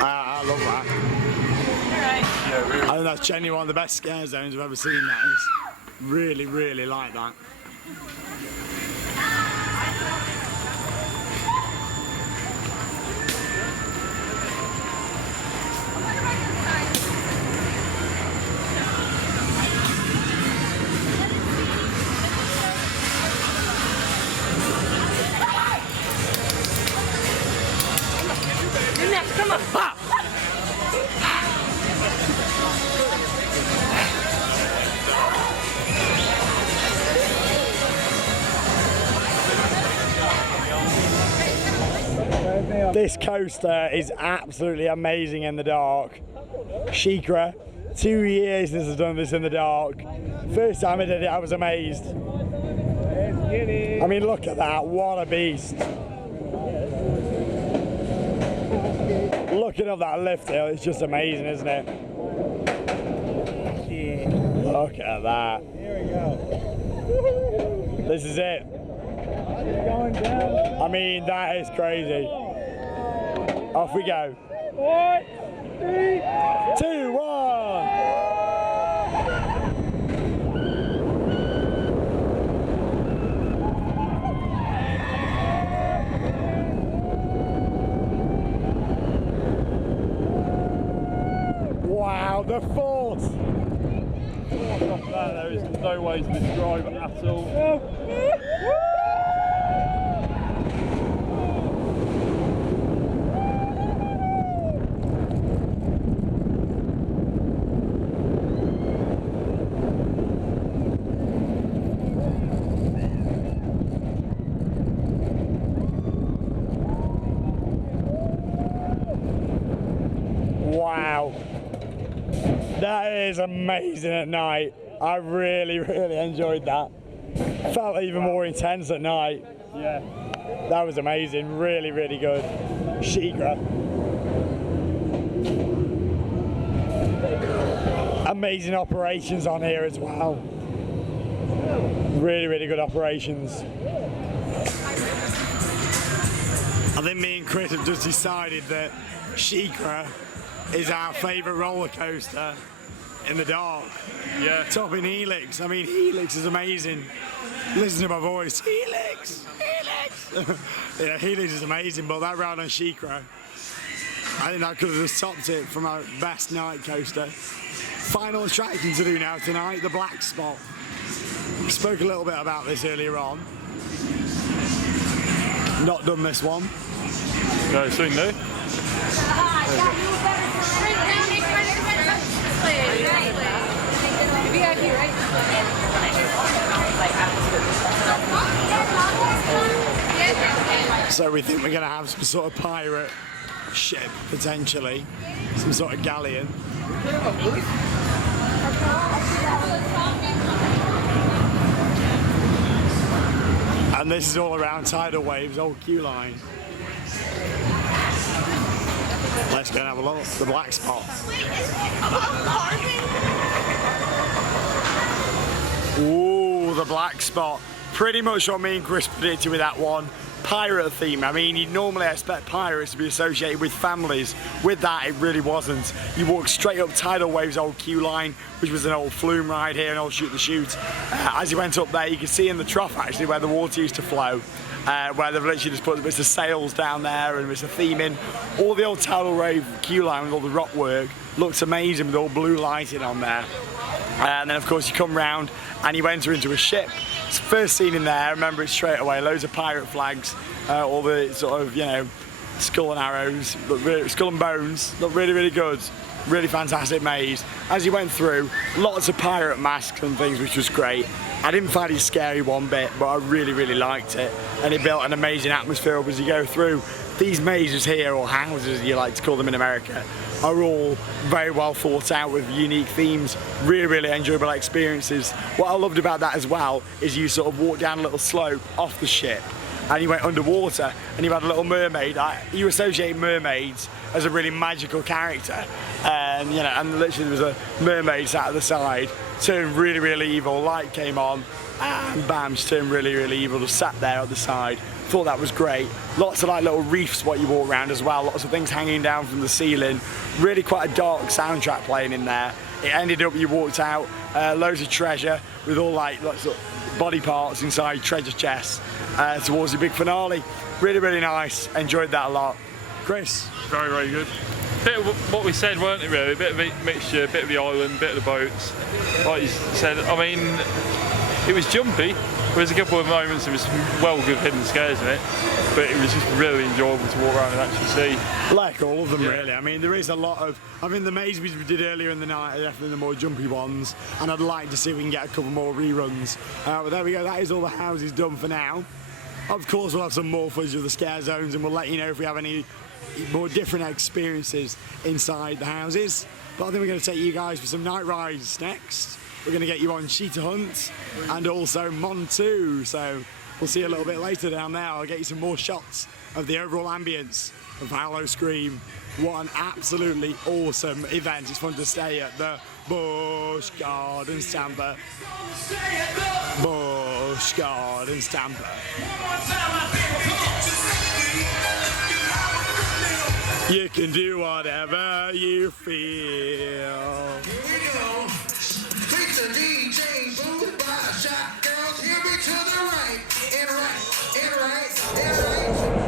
I love that. I think that's genuinely one of the best scare zones I've ever seen. That is really, really like that. You're next, come on. Pop. This coaster is absolutely amazing in the dark. Shikra, 2 years since I've done this in the dark. First time I did it, I was amazed. I mean, look at that, what a beast. Looking up that lift hill, it's just amazing, isn't it? Look at that. Here we go. This is it. Going down. I mean, that is crazy. Off we go. 1, 3, 2, 1. Wow, the force! There is no way to describe it at all. Wow. That is amazing at night. I really, really enjoyed that. Felt even more intense at night. Yeah. That was amazing. Really, really good. Shikra. Amazing operations on here as well. Really, really good operations. think me and Chris have just decided that Shikra is our favourite roller coaster in the dark. Yeah. Topping Helix. I mean, Helix is amazing. Listen to my voice. Helix! Helix! Yeah, Helix is amazing, but that ride on Shikra, I think that could have just topped it from our best night coaster. Final attraction to do now tonight, the Black Spot. We spoke a little bit about this earlier on. Not done this one. No, soon do. So we think we're going to have some sort of pirate ship, potentially. Some sort of galleon. And this is all around tidal waves, old queue line. Let's go and have a look. The Black Spot. Ooh, the Black Spot. Pretty much what me and Chris predicted with that one. Pirate theme. I mean, you'd normally expect pirates to be associated with families. With that, it really wasn't. You walk straight up tidal waves, old queue line, which was an old flume ride here, an old shoot the chute. As you went up there, you could see in the trough actually where the water used to flow. Where they've literally just put bits of sails down there and bits of theming. All the old tidal wave queue line with all the rock work looks amazing with all blue lighting on there. And then of course you come round and you enter into a ship. It's the first scene in there, I remember it straight away, loads of pirate flags, all the sort of, you know, skull and arrows, skull and bones, look really, really good. Really fantastic maze. As you went through, lots of pirate masks and things, which was great. I didn't find it scary one bit, but I really, really liked it. And it built an amazing atmosphere as you go through. These mazes here, or houses as you like to call them in America, are all very well thought out with unique themes. Really, really enjoyable experiences. What I loved about that as well is you sort of walk down a little slope off the ship and you went underwater and you had a little mermaid. You associate mermaids as a really magical character, and you know, and literally there was a mermaid sat at the side, turned really, really evil, light came on, and bam, she turned really, really evil, just sat there at the side. Thought that was great. Lots of like little reefs what you walk around as well, lots of things hanging down from the ceiling. Really quite a dark soundtrack playing in there. It ended up, you walked out, loads of treasure with all like lots of body parts inside treasure chests towards the big finale. Really, really nice. Enjoyed that a lot. Chris? Very, very good. Bit of what we said, weren't it really? A bit of a mixture, a bit of the island, a bit of the boats. Like you said, I mean, it was jumpy. There was a couple of moments, there was some well good hidden scares in it, but it was just really enjoyable to walk around and actually see. Like all of them, yeah. Really. I mean, there is a lot of, I mean, the mazes we did earlier in the night are definitely the more jumpy ones, and I'd like to see if we can get a couple more reruns. But there we go, that is all the houses done for now. Of course, we'll have some more footage of the scare zones, and we'll let you know if we have any more different experiences inside the houses. But I think we're going to take you guys for some night rides next. We're going to get you on Cheetah Hunt and also Montu. So we'll see you a little bit later down there. I'll get you some more shots of the overall ambience of Howl-O-Scream. What an absolutely awesome event. It's fun to stay at the Busch Gardens Tampa. Busch Gardens Tampa. You can do whatever you feel. The DJ booth by shot girls, hear me to the right, and right, and right, and right.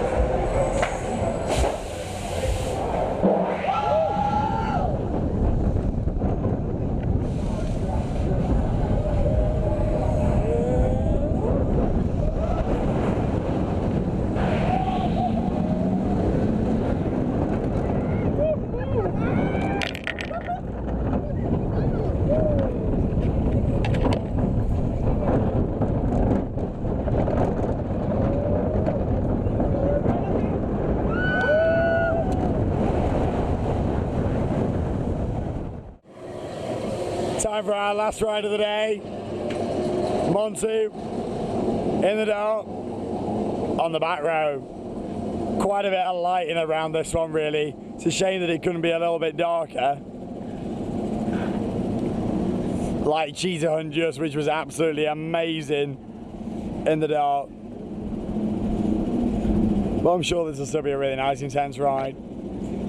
Time for our last ride of the day. Montu, in the dark, on the back row. Quite a bit of lighting around this one really. It's a shame that it couldn't be a little bit darker. Like Cheetah Hunt just, which was absolutely amazing in the dark. But I'm sure this will still be a really nice, intense ride.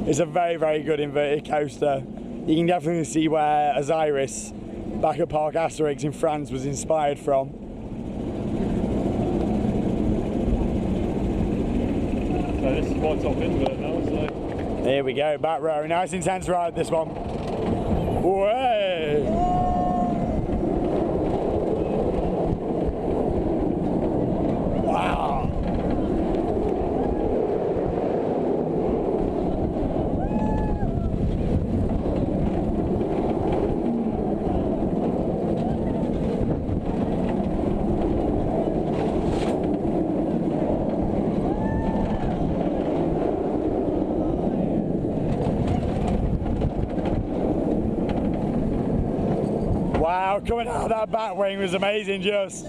It's a very, very good inverted coaster. You can definitely see where Osiris back at Parc Astérix in France was inspired from. So this is my top invert now, so... Here we go, back row. Nice, intense ride, this one. Way! Wow! Wow, coming out of that back wing was amazing just.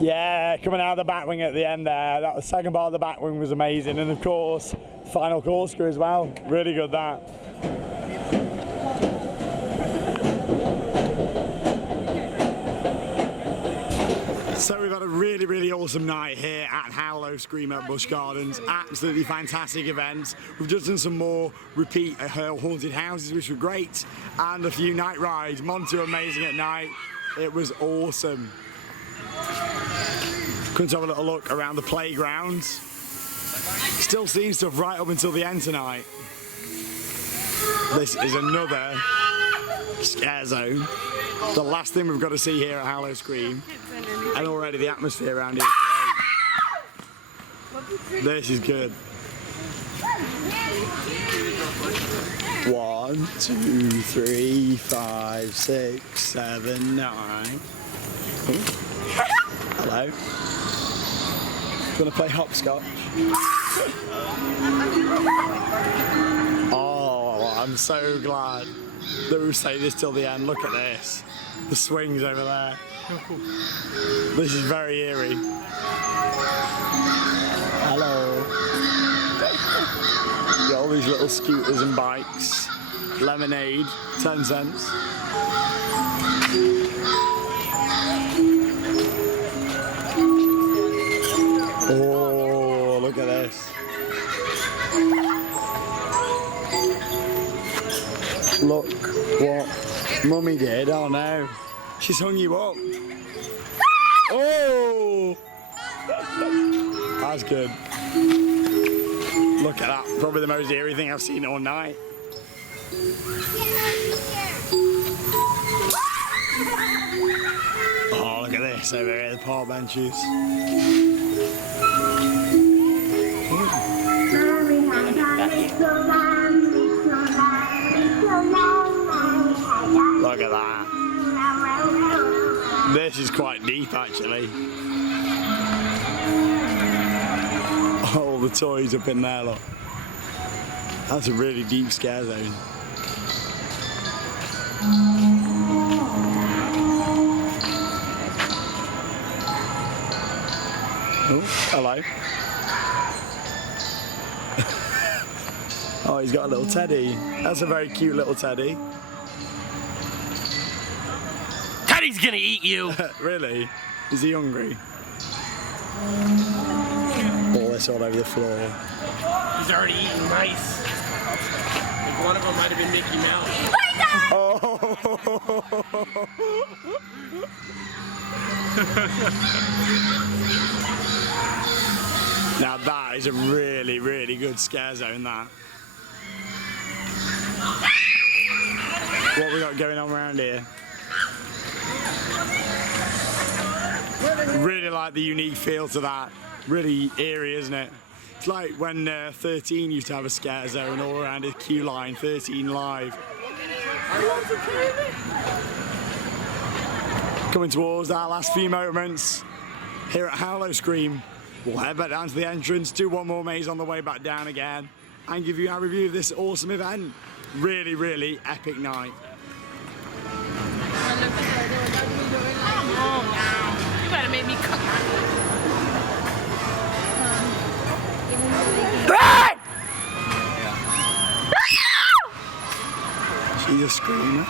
Yeah, coming out of the back wing at the end there. That the second part of the back wing was amazing, and of course, final corkscrew as well. Really good that. So we've had a really, really awesome night here at Howl-O-Scream at Busch Gardens. Absolutely fantastic event. We've just done some more repeat haunted houses, which were great, and a few night rides. Monty amazing at night. It was awesome. Couldn't have a little look around the playground. Still seeing stuff right up until the end tonight. This is another scare zone. The last thing we've got to see here at Howl-O-Scream. And already the atmosphere around here is great. This is good. 1, 2, 3, 5, 6, 7, 9. Hello. Gonna play hopscotch. Oh, I'm so glad that we say this till the end. Look at this. The swings over there. This is very eerie. Hello. Got all these little scooters and bikes. Lemonade, 10 cents. Oh, look at this. Look what Mummy did. Oh no. She's hung you up. Oh! That's good. Look at that. Probably the most eerie thing I've seen all night. Oh, look at this over here, the park benches. Look at that. This is quite deep actually. All the toys up in there, look. That's a really deep scare zone. Oh, hello. Oh, he's got a little teddy. That's a very cute little teddy. Teddy's gonna eat you! Really? Is he hungry? All this all over the floor. He's already eating mice. Like one of them might have been Mickey Mouse. Oh! Now that is a really, really good scare zone, that. What we got going on around here? Really like the unique feel to that. Really eerie, isn't it? It's like when 13 used to have a scare zone all around a queue line, 13 Live. Coming towards our last few moments here at Howl-O-Scream. We'll head back down to the entrance, do one more maze on the way back down again, and give you our review of this awesome event. Really, really epic night. Come on now. You better make me cook. She's a screamer.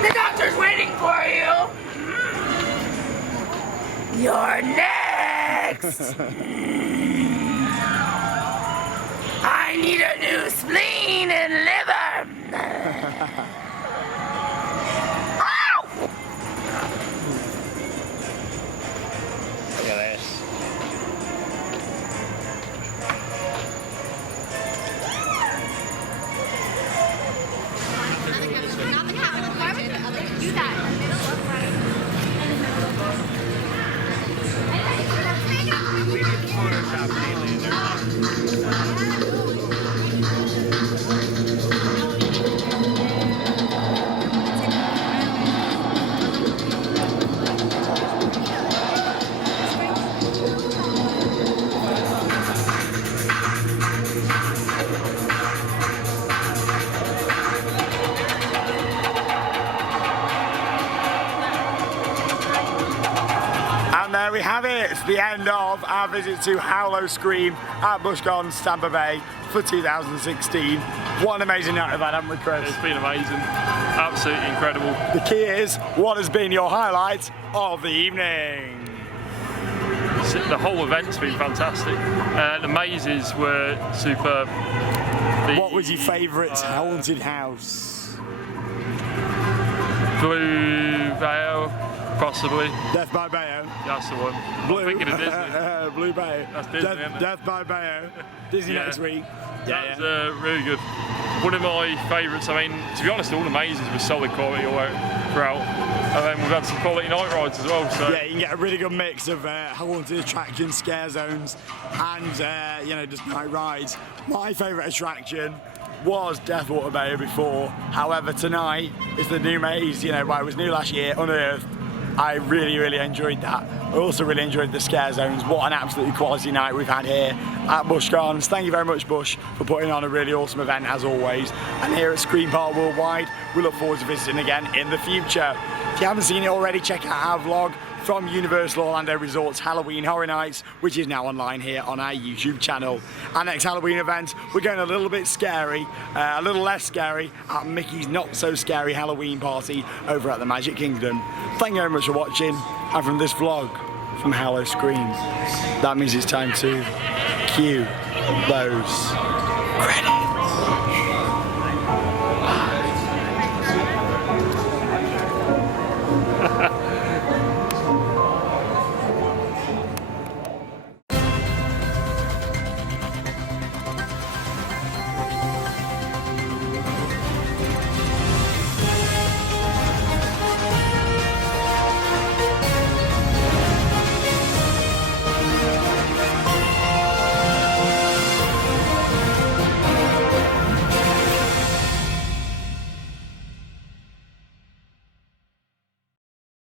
The doctor's waiting for you. You're next. I need a new spleen and liver. Ow! Look at this. Why would you do that? And there we have it. It's the end of our visit to Howl-O-Scream at Busch Gardens, Tampa Bay for 2016. What an amazing night we've had, haven't we, Chris? It's been amazing. Absolutely incredible. The key is, what has been your highlight of the evening? The whole event's been fantastic. The mazes were superb. What was your favourite haunted house? Blue Veil, possibly. Death by Bayo. That's the one. Blue. I'm thinking of Disney. Blue Bayo. That's Disney, isn't it? Death by Bayo. Disney Yeah. next week. That was really good. One of my favourites. I mean, to be honest, all the mazes were solid quality all throughout. And then we've had some quality night rides as well. So yeah, you can get a really good mix of haunted attractions, scare zones, and you know, just night rides. My favourite attraction was Deathwater Bay before. However, tonight is the new maze. You know, well, it was new last year, Unearthed. I really, really enjoyed that. I also really enjoyed the scare zones. What an absolutely quality night we've had here at Busch Gardens. Thank you very much, Busch, for putting on a really awesome event as always. And here at Scream Park Worldwide, we look forward to visiting again in the future. If you haven't seen it already, check out our vlog from Universal Orlando Resort's Halloween Horror Nights, which is now online here on our YouTube channel. Our next Halloween event, we're going a little bit scary, a little less scary, at Mickey's Not So Scary Halloween Party over at the Magic Kingdom. Thank you very much for watching, and from this vlog from Howl-O-Scream, that means it's time to cue those credits.